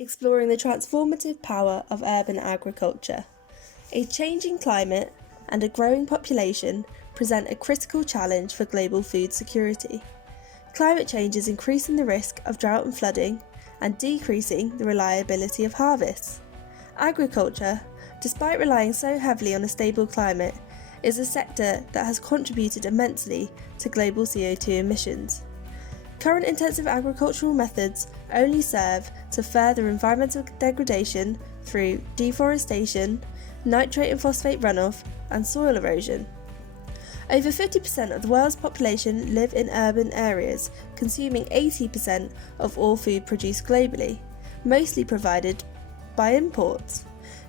exploring the transformative power of urban agriculture. A changing climate and a growing population present a critical challenge for global food security. Climate change is increasing the risk of drought and flooding and decreasing the reliability of harvests. Agriculture, despite relying so heavily on a stable climate, is a sector that has contributed immensely to global CO2 emissions. Current intensive agricultural methods only serve to further environmental degradation through deforestation, nitrate and phosphate runoff, and soil erosion. Over 50% of the world's population live in urban areas, consuming 80% of all food produced globally, mostly provided by imports.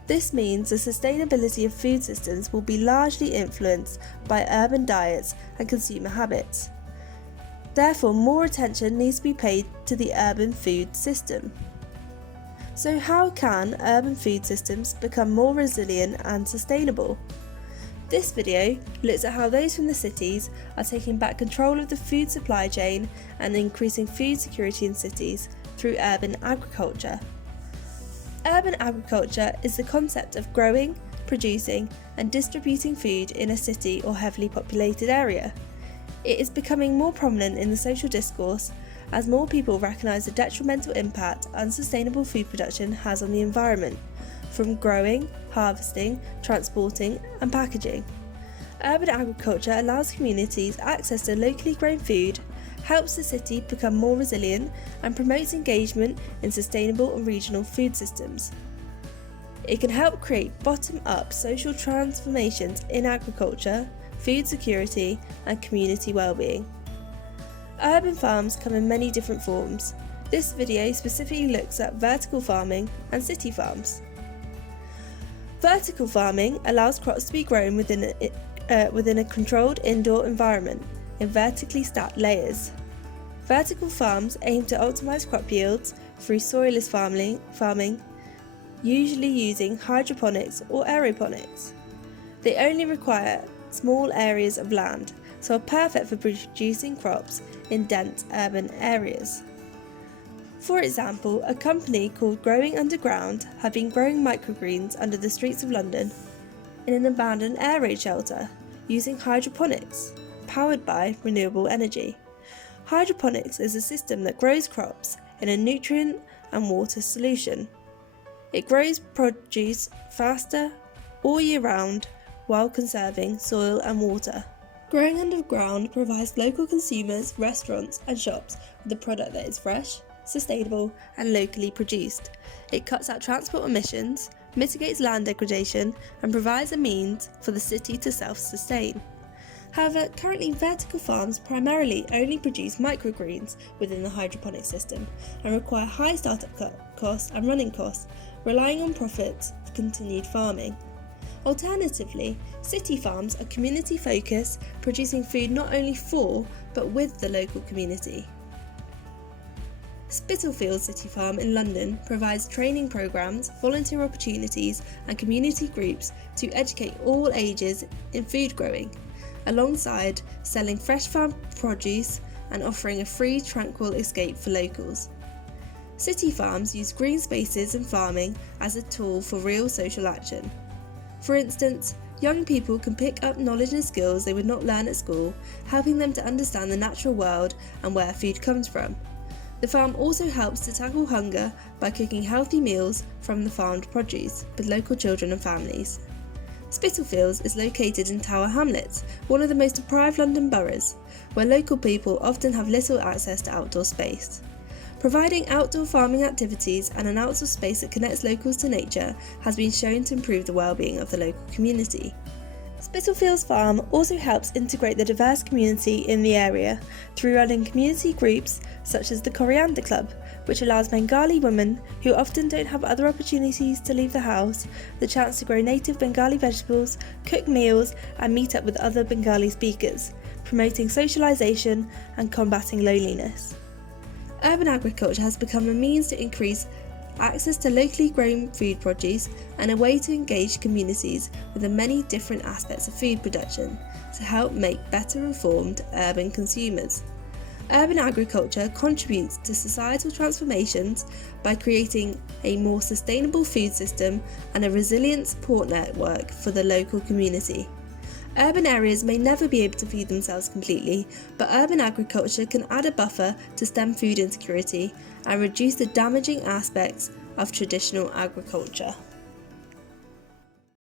This means the sustainability of food systems will be largely influenced by urban diets and consumer habits. Therefore, more attention needs to be paid to the urban food system. So how can urban food systems become more resilient and sustainable? This video looks at how those from the cities are taking back control of the food supply chain and increasing food security in cities through urban agriculture. Urban agriculture is the concept of growing, producing, and distributing food in a city or heavily populated area. It is becoming more prominent in the social discourse as more people recognise the detrimental impact unsustainable food production has on the environment, from growing, harvesting, transporting, and packaging. Urban agriculture allows communities access to locally grown food, helps the city become more resilient, and promotes engagement in sustainable and regional food systems. It can help create bottom-up social transformations in agriculture, food security, and community well-being. Urban farms come in many different forms. This video specifically looks at vertical farming and city farms. Vertical farming allows crops to be grown within a controlled indoor environment in vertically stacked layers. Vertical farms aim to optimise crop yields through soilless farming, usually using hydroponics or aeroponics. They only require small areas of land, so are perfect for producing crops in dense urban areas. For example, a company called Growing Underground have been growing microgreens under the streets of London in an abandoned air raid shelter using hydroponics, powered by renewable energy. Hydroponics is a system that grows crops in a nutrient and water solution. It grows produce faster all year round while conserving soil and water. Growing Underground provides local consumers, restaurants and shops with a product that is fresh, sustainable and locally produced. It cuts out transport emissions, mitigates land degradation and provides a means for the city to self-sustain. However, currently vertical farms primarily only produce microgreens within the hydroponic system and require high startup costs and running costs, relying on profits for continued farming. Alternatively, city farms are community focused, producing food not only for but with the local community. Spitalfields City Farm in London provides training programmes, volunteer opportunities and community groups to educate all ages in food growing, alongside selling fresh farm produce and offering a free, tranquil escape for locals. City farms use green spaces and farming as a tool for real social action. For instance, young people can pick up knowledge and skills they would not learn at school, helping them to understand the natural world and where food comes from. The farm also helps to tackle hunger by cooking healthy meals from the farmed produce with local children and families. Spitalfields is located in Tower Hamlets, one of the most deprived London boroughs, where local people often have little access to outdoor space. Providing outdoor farming activities and an outdoor space that connects locals to nature has been shown to improve the well-being of the local community. Spitalfields Farm also helps integrate the diverse community in the area through running community groups such as the Coriander Club, which allows Bengali women who often don't have other opportunities to leave the house the chance to grow native Bengali vegetables, cook meals and meet up with other Bengali speakers, promoting socialisation and combating loneliness. Urban agriculture has become a means to increase access to locally grown food produce and a way to engage communities with the many different aspects of food production to help make better informed urban consumers. Urban agriculture contributes to societal transformations by creating a more sustainable food system and a resilient support network for the local community. Urban areas may never be able to feed themselves completely, but urban agriculture can add a buffer to stem food insecurity and reduce the damaging aspects of traditional agriculture.